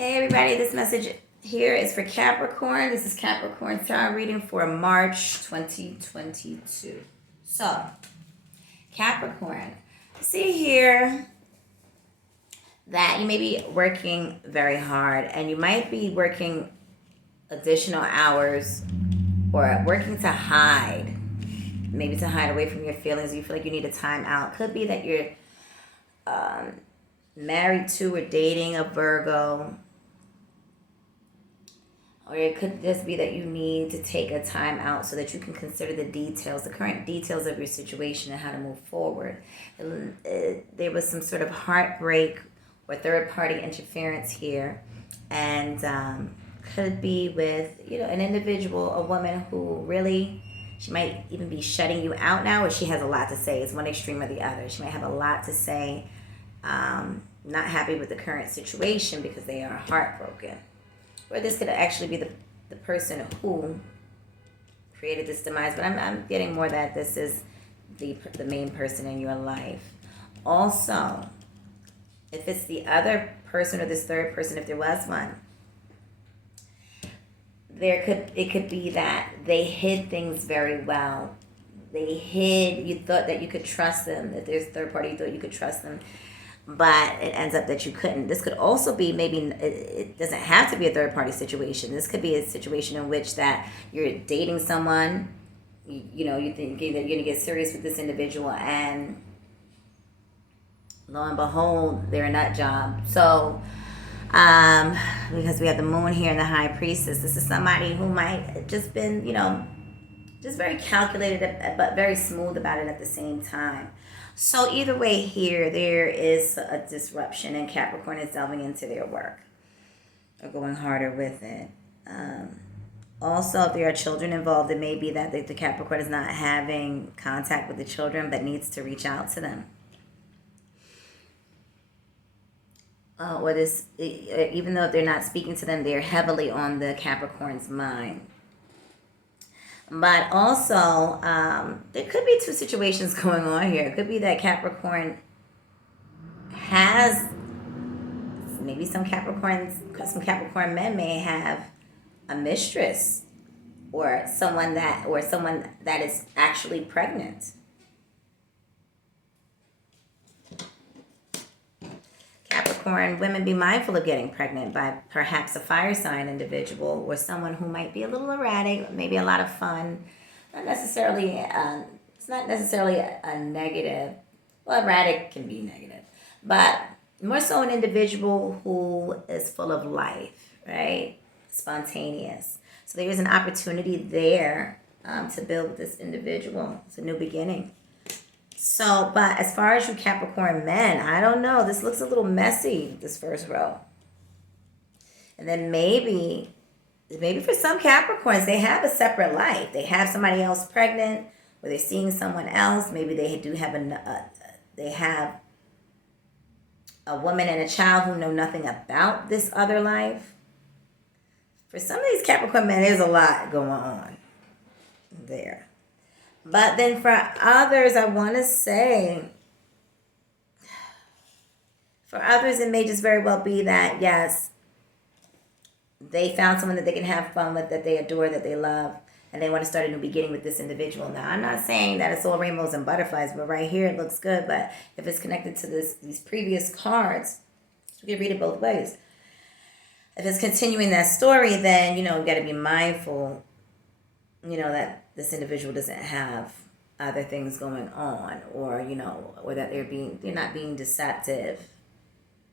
Hey everybody, this message here is for Capricorn. This is Capricorn tarot reading for March 2022. So, Capricorn, I see here that you may be working very hard and you might be working additional hours or working to hide, maybe to hide away from your feelings. You feel like you need a time out. Could be that you're married to or dating a Virgo. Or it could just be that you need to take a time out so that you can consider the details, the current details of your situation and how to move forward. There was some sort of heartbreak or third-party interference here. And could be with, an individual, a woman who really, she might even be shutting you out now, or she has a lot to say. It's one extreme or the other. She might have a lot to say, not happy with the current situation because they are heartbroken. Or this could actually be the person who created this demise. But I'm getting more that this is the main person in your life. Also, if it's the other person or this third person, if there was one, it could be that they hid things very well. You thought that you could trust them, that there's a third party, you thought you could trust them, but it ends up that you couldn't. This could also be maybe, it doesn't have to be a third party situation. This could be a situation in which that you're dating someone, you think that you're going to get serious with this individual, and lo and behold, they're a nut job. So, because we have the moon here and the high priestess, this is somebody who might have just been, just very calculated, but very smooth about it at the same time. So either way here, there is a disruption, and Capricorn is delving into their work or going harder with it. Also, if there are children involved, it may be that the Capricorn is not having contact with the children but needs to reach out to them. Even though they're not speaking to them, they're heavily on the Capricorn's mind. But also, there could be two situations going on here. It could be that Capricorn has, maybe some Capricorn men may have a mistress or someone that is actually pregnant. Capricorn women, be mindful of getting pregnant by perhaps a fire sign individual or someone who might be a little erratic, maybe a lot of fun. Not necessarily, it's not necessarily a negative. Well, erratic can be negative, but more so an individual who is full of life, right? Spontaneous. So there is an opportunity there to build this individual. It's a new beginning. So, but as far as you Capricorn men, I don't know. This looks a little messy, this first row. And then maybe for some Capricorns, they have a separate life. They have somebody else pregnant, or they're seeing someone else. Maybe they do have they have a woman and a child who know nothing about this other life. For some of these Capricorn men, there's a lot going on there. But then for others, I want to say, for others, it may just very well be that, yes, they found someone that they can have fun with, that they adore, that they love, and they want to start a new beginning with this individual. Now, I'm not saying that it's all rainbows and butterflies, but right here it looks good. But if it's connected to these previous cards, we can read it both ways. If it's continuing that story, then, you got to be mindful, that this individual doesn't have other things going on, or or that they're not being deceptive,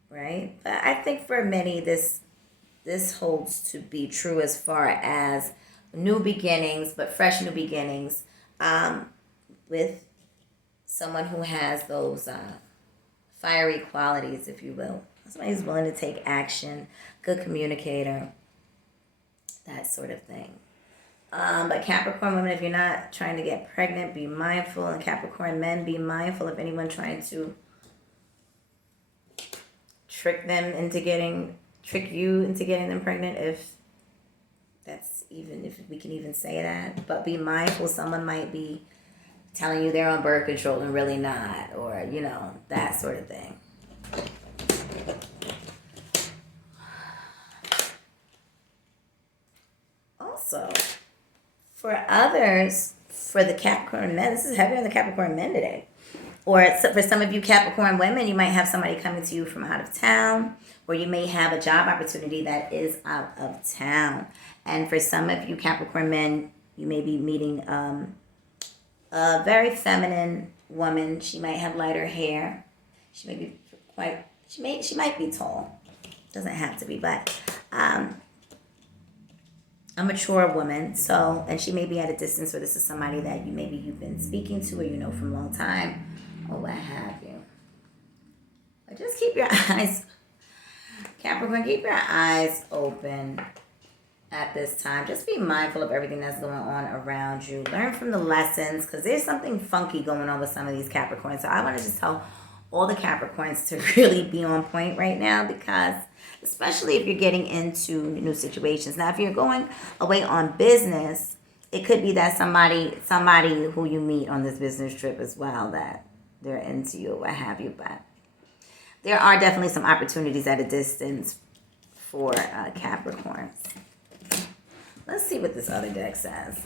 right? But I think for many this holds to be true as far as new beginnings, but fresh new beginnings, with someone who has those fiery qualities, if you will. Somebody who's willing to take action, good communicator, that sort of thing. But Capricorn women, if you're not trying to get pregnant, be mindful. And Capricorn men, be mindful of anyone trying to trick you into getting them pregnant, if we can even say that. But be mindful, someone might be telling you they're on birth control and really not, or that sort of thing. also, for others, for the Capricorn men, this is heavy on the Capricorn men today. Or for some of you Capricorn women, you might have somebody coming to you from out of town, or you may have a job opportunity that is out of town. And for some of you Capricorn men, you may be meeting a very feminine woman. She might have lighter hair. She may be she might be tall. Doesn't have to be, but a mature woman. So, and she may be at a distance, or this is somebody that you've been speaking to, or you know from a long time, or what have you. But just keep your eyes, Capricorn, keep your eyes open at this time. Just be mindful of everything that's going on around you. Learn from the lessons, because there's something funky going on with some of these Capricorns. So I want to just tell all the Capricorns to really be on point right now, because especially if you're getting into new situations. Now, if you're going away on business, it could be that somebody who you meet on this business trip as well, that they're into you or what have you. But there are definitely some opportunities at a distance for Capricorns. Let's see what this other deck says.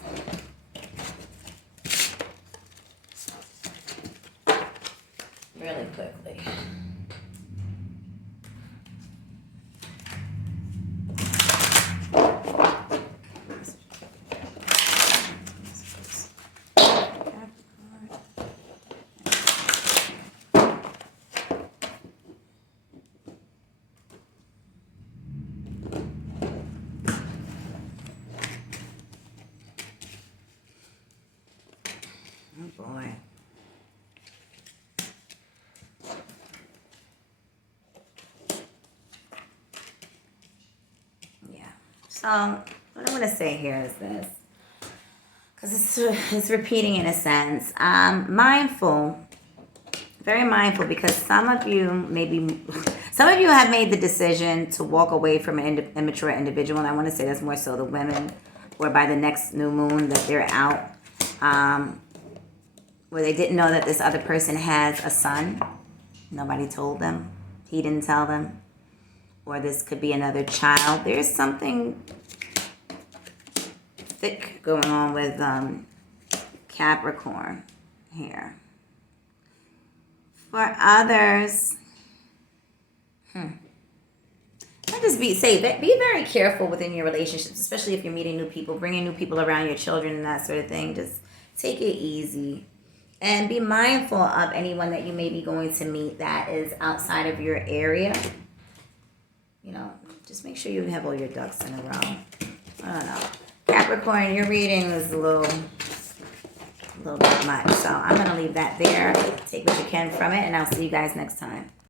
Really quickly. Oh boy. Yeah. So what I'm going to say here is this, because it's repeating in a sense. Mindful, very mindful, because some of you have made the decision to walk away from an immature individual, and I want to say that's more so the women, or by the next new moon that they're out, where they didn't know that this other person has a son. Nobody told them. He didn't tell them. Or this could be another child. There's something thick going on with Capricorn here. For others, be very careful within your relationships, especially if you're meeting new people, bringing new people around, your children and that sort of thing. Just take it easy. And be mindful of anyone that you may be going to meet that is outside of your area. You know, just make sure you have all your ducks in a row. I don't know. Capricorn, your reading is a little bit much. So I'm going to leave that there. Take what you can from it, and I'll see you guys next time.